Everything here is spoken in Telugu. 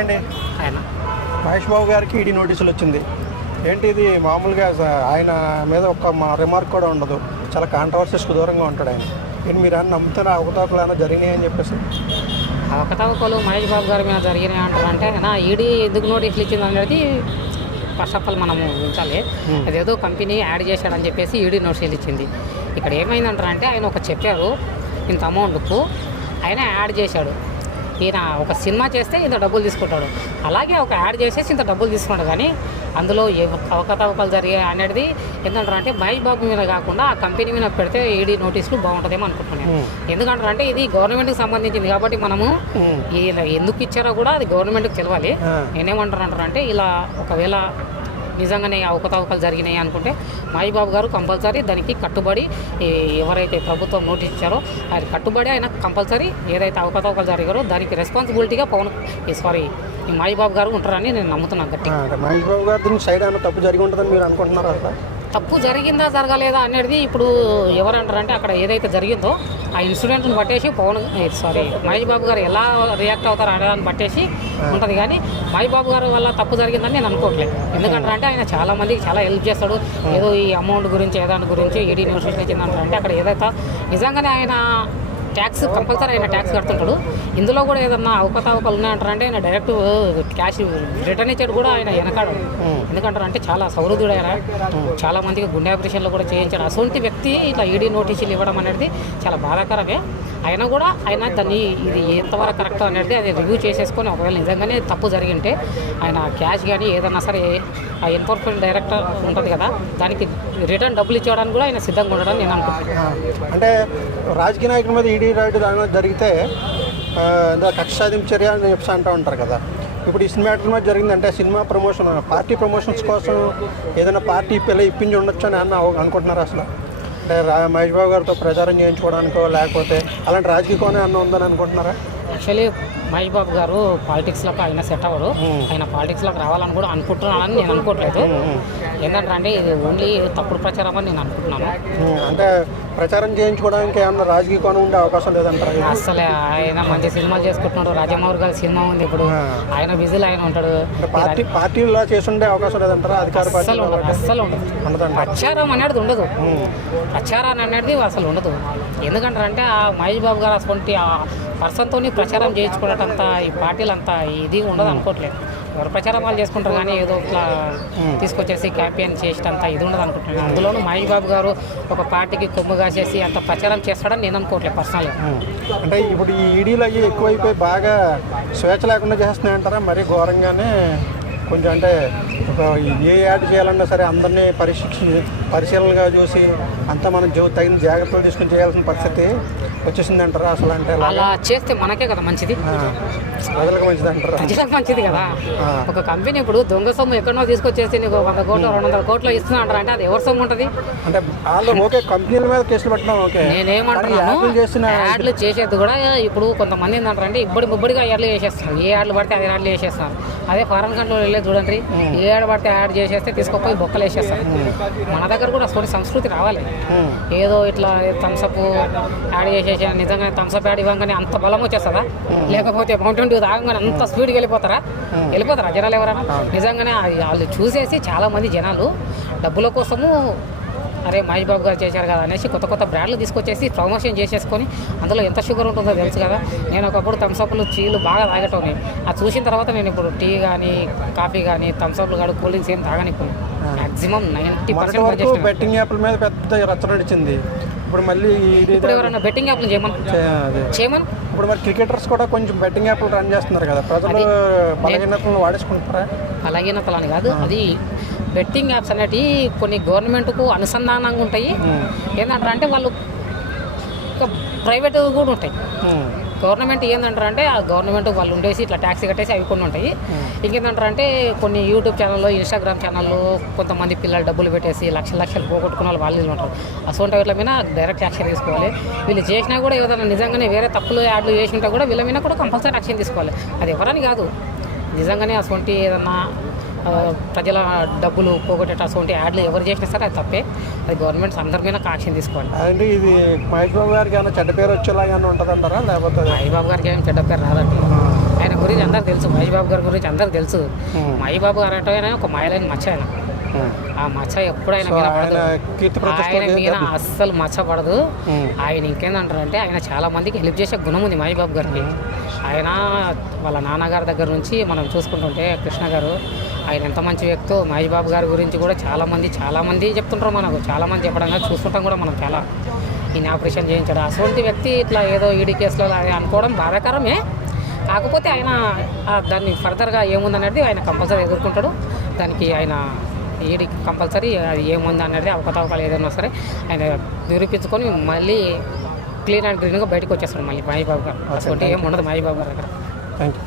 అండి. ఆయన మహేష్ బాబు గారికి ఈడీ నోటీసులు వచ్చింది. ఏంటి ఇది? మామూలుగా ఆయన మీద ఒక మా రిమార్క్ కూడా ఉండదు. చాలా కాంట్రవర్సీస్కి దూరంగా ఉంటాడు ఆయన. ఏంటి మీరు అని నమ్ముతున్న అవకతవకలు ఏమైనా జరిగినాయి అని చెప్పేసి? అవకతవకలు మహేష్ బాబు గారి మీద జరిగినాయి అంటారంటే నా ఈడీ ఎందుకు నోటీసులు ఇచ్చింది అనేది ఫస్ట్ ఆఫ్ ఆల్ మనము ఉంచాలి. అదేదో కంపెనీ యాడ్ చేశాడని చెప్పేసి ఈడీ నోటీసులు ఇచ్చింది. ఇక్కడ ఏమైందంటారంటే ఆయన ఒక చెప్పారు ఇంత అమౌంట్కు ఆయన యాడ్ చేశాడు. ఈయన ఒక సినిమా చేస్తే ఇంత డబ్బులు తీసుకుంటాడు. అలాగే ఒక యాడ్ చేసేసి ఇంత డబ్బులు తీసుకుంటాడు. కానీ అందులో ఏ అవకతవకలు జరిగాయి అనేది ఏంటంటారంటే మహేష్ బాబు మీద కాకుండా ఆ కంపెనీ మీద పెడితే ఈడీ నోటీసులు బాగుంటుందేమో అనుకుంటున్నాను ఎందుకంటారంటే ఇది గవర్నమెంట్కి సంబంధించింది కాబట్టి మనము ఇలా ఎందుకు ఇచ్చారో కూడా అది గవర్నమెంట్కి తెలవాలి. ఆ. నేనేమంటారు అంటే ఇలా ఒకవేళ నిజంగానే అవకతవకలు జరిగినాయి అనుకుంటే బాబు గారు కంపల్సరీ దానికి కట్టుబడి ఎవరైతే ప్రభుత్వం నోటీస్ ఇచ్చారో అది కట్టుబడి ఆయన కంపల్సరీ ఏదైతే అవకతవకలు జరిగారో దానికి రెస్పాన్సిబిలిటీగా పవన్ సారీ ఈ బాబు గారు ఉంటారని నేను నమ్ముతున్నాను గట్టి ఆ, అంటే మహేష్ బాబు గారి సైడ్ ఏమైనా తప్పు జరిగి ఉంటుందని మీరు అనుకుంటున్నారా తప్పు జరిగిందా జరగలేదా అనేది ఇప్పుడు ఎవరంటారంటే అక్కడ ఏదైతే జరిగిందో ఆ ఇన్సిడెంట్ని బట్టేసి పవన్ సారీ మహేష్ బాబు గారు ఎలా రియాక్ట్ అవుతారు అనే దాన్ని బట్టేసి ఉంటుంది. కానీ మహేష్ బాబు గారు వల్ల తప్పు జరిగిందని నేను అనుకోవట్లేదు. ఎందుకంటే ఆయన చాలా మందికి చాలా హెల్ప్ చేస్తాడు. ఏదో ఈ అమౌంట్ గురించి ఏదాని గురించి ఏడీ న్యూస్ వచ్చిందంటే అక్కడ ఏదైతే నిజంగానే ఆయన ట్యాక్స్ కంపల్సరీ ఆయన ట్యాక్స్ కడుతుంటాడు. ఇందులో కూడా ఏదన్నా అవకతవకలు ఉన్నాయంటారంటే ఆయన డైరెక్ట్ క్యాష్ రిటర్న్ ఇచ్చాడు కూడా ఆయన వెనకాడు ఎందుకంటారు అంటే చాలా సౌహృదుడు ఆయన చాలా మందికి గుండె ఆపరేషన్లు కూడా చేయించాడు. అటువంటి వ్యక్తి ఇట్లా ఈడీ నోటీసులు ఇవ్వడం అనేది చాలా బాధాకరమే. అయినా కూడా ఆయన దాన్ని ఇది ఎంతవరకు కరెక్ట్ అనేది అది రివ్యూ చేసేసుకొని ఒకవేళ నిజంగానే తప్పు జరిగింటే ఆయన క్యాష్ కానీ ఏదన్నా సరే ఆ ఎన్ఫోర్స్మెంట్ డైరెక్టర్ ఉంటుంది కదా దానికి రిటర్న్ డబ్బులు ఇచ్చేయడానికి కూడా ఆయన సిద్ధంగా ఉండడం నేను అనుకుంటున్నాను. అంటే రాజకీయ నాయకుల మీద ఈడీ రాయుడు ఏమైనా జరిగితే ఆ, కక్ష సాధింపు చర్య అని చెప్పి అంటూ ఉంటారు కదా. ఇప్పుడు ఈ సినిమా మీద జరిగిందంటే సినిమా ప్రమోషన్ పార్టీ ప్రమోషన్స్ కోసం ఏదైనా పార్టీ పిల్ల ఇప్పించి ఉండొచ్చు అని అన్న అనుకుంటున్నారు అసలు? అంటే మహేష్ బాబు గారితో ప్రచారం చేయించుకోవడానికో లేకపోతే అలాంటి రాజకీయ కోణం అన్న ఉందని అనుకుంటున్నారా? యాక్చువల్లీ మహేష్ బాబు గారు పాలిటిక్స్లోకి ఆయన సెట్ అవ్వడు ఆయన పాలిటిక్స్లోకి రావాలని కూడా అనుకుంటున్నానని నేను అనుకోవట్లేదు ఏంటంటే అంటే ఇది ఓన్లీ తప్పుడు ప్రచారం అని నేను అనుకుంటున్నాను. అంటే ప్రచారం చేయించుకోవడానికి ఏమన్నా రాజకీయ కోణం ఉండే అవకాశం లేదంటారా? అసలే ఆయన మంచి సినిమాలు చేసుకుంటున్నాడు. రాజమౌళి గారి సినిమా ఉంది ఇప్పుడు. ఆయన బిజీలో ఆయన ఉంటాడు. పార్టీ పార్టీలో చేస్తుండే అవకాశం లేదంటారా? అధికార పార్టీ అస్సలు ఉండదు ప్రచారం అనేది ఉండదు. ప్రచారం అనేది అసలు ఉండదు. ఎందుకంటారంటే ఆ మహేష్ బాబు గారు అటువంటి పర్సన్తో ప్రచారం చేయించుకున్నట్టంత ఈ పార్టీలు అంతా ఇది ఉండదు అనుకోవట్లేదు ఎవరు ప్రచారం వాళ్ళు చేసుకుంటారు కానీ ఏదో ఇట్లా తీసుకొచ్చేసి క్యాంపెయిన్ చేసేటంత ఇది ఉండదు అనుకుంటున్నాను. అందులోనూ మహేష్ బాబు గారు ఒక పార్టీకి కొమ్ము కాసేసి అంత ప్రచారం చేస్తాడని నేను అనుకోవట్లేదు పర్సనల్గా. అంటే ఇప్పుడు ఈ ఈడీలు అయ్యి ఎక్కువైపోయి బాగా స్వేచ్ఛ లేకుండా చేస్తున్నాయంటారా మరీ ఘోరంగానే కొంచెం అంటే ఒక ఏ యాడ్ చేయాలన్నా సరే అందరినీ పరీక్షించి పరిశీలనగా చూసి అంతా మనం తగిన జాగ్రత్తలు తీసుకుని చేయాల్సిన పరిస్థితి వచ్చేసింది అంటారా అసలు అంటే? అలా చేస్తే మనకే కదా మంచిది. ప్రజలకు మంచిది అంటారా? ప్రజలకు మంచిది కదా. ఒక కంపెనీ ఇప్పుడు దొంగ సొమ్ము ఎక్కడో తీసుకొచ్చేసి నీకు వంద కోట్లు రెండు వందల కోట్లు ఇస్తున్నా అంటే అది ఎవరి సొమ్ము ఉంటుంది? అంటే వాళ్ళు ఓకే కంపెనీల మీద కేసులు పెట్టడం ఓకే. నేనేమంటున్నాను యాడ్లు చేసేది కూడా ఇప్పుడు కొంతమంది ఏంటంటారంటే ఇబ్బడి ముబ్బడిగా యాడ్లు చేసేస్తున్నారు ఏ యాడ్లు పడితే అదే యాడ్లు చేసేస్తున్నారు అదే ఫారెన్ కంట్రీలో వెళ్ళేది చూడండి ఏ యాడ్ పడితే యాడ్ చేసేస్తే తీసుకుపోయి బొక్కలు వేసేస్తారు. మన దగ్గర కూడా కొన్ని సంస్కృతి రావాలి. ఏదో ఇట్లా థమ్సప్ యాడ్ చేసేసి నిజంగా థమ్సప్ యాడ్ ఇవ్వగానే అంత బలం వచ్చేస్తుందా? లేకపోతే మౌంటైన్ డ్యూ తాగగానే అంత స్పీడ్కి వెళ్ళిపోతారా? వెళ్ళిపోతారా జనాలు ఎవరైనా? నిజంగానే వాళ్ళు చూసేసి చాలామంది జనాలు డబ్బుల కోసము అరే మహేష్ బాబు గారు చేశారు కదా అనేసి కొత్త కొత్త బ్రాండ్లు తీసుకొచ్చేసి ప్రమోషన్ చేసేసుకొని అందులో ఎంత షుగర్ ఉంటుందో తెలుసు కదా. నేను ఒకప్పుడు థమ్సప్లు చీలు బాగా తాగటోని. అది చూసిన తర్వాత నేను ఇప్పుడు టీ కానీ కాఫీ కానీ థమ్సప్లు కానీ కూల్ డ్రింక్స్ ఏం తాగనిపోయి మ్యాక్సిమం నైంటీ పర్సెంట్ బెట్టింగ్ యాప్ల మీద పెద్ద రచ్చ నడిచింది. ఇప్పుడు మళ్ళీ ఇప్పుడు ఎవరైనా బెట్టింగ్ యాప్లు చేయమని? చేయమని? ఇప్పుడు మరి క్రికెటర్స్ కూడా కొంచెం బెట్టింగ్ యాప్లు రన్ చేస్తున్నారు కదా. ప్రజలు బలహీనతలను వాడేసుకుంటారా అలాగే తలని కాదు అది బెట్టింగ్ యాప్స్ అనేటివి కొన్ని గవర్నమెంట్కు అనుసంధానంగా ఉంటాయి. ఏంటంటారు అంటే వాళ్ళు ప్రైవేట్ కూడా ఉంటాయి. గవర్నమెంట్ ఏంటంటారు అంటే ఆ గవర్నమెంట్ వాళ్ళు ఉండేసి ఇట్లా ట్యాక్సీ కట్టేసి అవి కొన్ని ఉంటాయి. ఇంకేంటంటారు అంటే కొన్ని యూట్యూబ్ ఛానల్లో ఇన్స్టాగ్రామ్ ఛానల్లో కొంతమంది పిల్లలు డబ్బులు పెట్టేసి లక్షల లక్షలు పోగొట్టుకున్న వాళ్ళు వాళ్ళు ఉంటారు. అటువంటి వీళ్ళ మీద డైరెక్ట్ యాక్షన్ తీసుకోవాలి. వీళ్ళు చేసినా కూడా ఏదైనా నిజంగానే వేరే తప్పులు యాడ్లు చేసి ఉంటే కూడా వీళ్ళ మీద కూడా కంపల్సరీ యాక్షన్ తీసుకోవాలి. అది ఎవరని కాదు. నిజంగానే అటువంటి ఏదన్నా ప్రజల డబ్బులు పోగొట్టేట అటువంటి యాడ్లు ఎవరు చేసినా సరే అది తప్పే. అది గవర్నమెంట్స్ అందరి మీద యాక్షన్ తీసుకోవాలి. అంటే ఇది మహేష్ బాబు గారికి ఏమైనా చెడ్డ పేరు వచ్చేలాగా ఉంటుందంటారా? లేకపోతే అది- సాయిబాబు గారికి ఏం చెడ్డ పేరు రాదండి. ఆయన గురించి అందరికి తెలుసు. మహేష్ బాబు గారి గురించి అందరికి తెలుసు. మహేష్ బాబు గారు అంటే ఒక మాయలేని మచ్చ ఆయన. ఆ మచ్చ ఎప్పుడైనా ఆయన మీద అస్సలు మచ్చ పడదు. ఆయన ఇంకేందంటారంటే ఆయన చాలా మందికి హెల్ప్ చేసే గుణం ఉంది మహేష్ బాబు గారికి ఆయన వాళ్ళ నాన్నగారి దగ్గర నుంచి మనం చూసుకుంటుంటే కృష్ణ గారు ఆయన ఎంత మంచి వ్యక్తో మహేష్ బాబు గారి గురించి కూడా చాలా మంది చాలా మంది చెప్తుంటారు మనకు. చాలా మంది చెప్పడం కాదు చూస్తుంటాం కూడా మనం చాలా. ఈయన ఆపరేషన్ చేయించడం. అటువంటి వ్యక్తి ఇట్లా ఏదో ఈడీ కేసులో అనుకోవడం బాధాకరమే. కాకపోతే ఆయన దాన్ని ఫర్దర్గా ఏముందనేది ఆయన కంపల్సరీ ఎదుర్కొంటాడు. దానికి ఆయన ఈడీ కంపల్సరీ అది ఏముంది అనేది అవకతవకలు ఏదైనా సరే ఆయన నిరూపించుకొని మళ్ళీ క్లీన్ అండ్ గ్రీన్గా బయటకు వచ్చేస్తాడు మళ్ళీ మహేష్ బాబు గారు. అటువంటి ఏం ఉండదు మహేష్ బాబు గారి దగ్గర. Thank you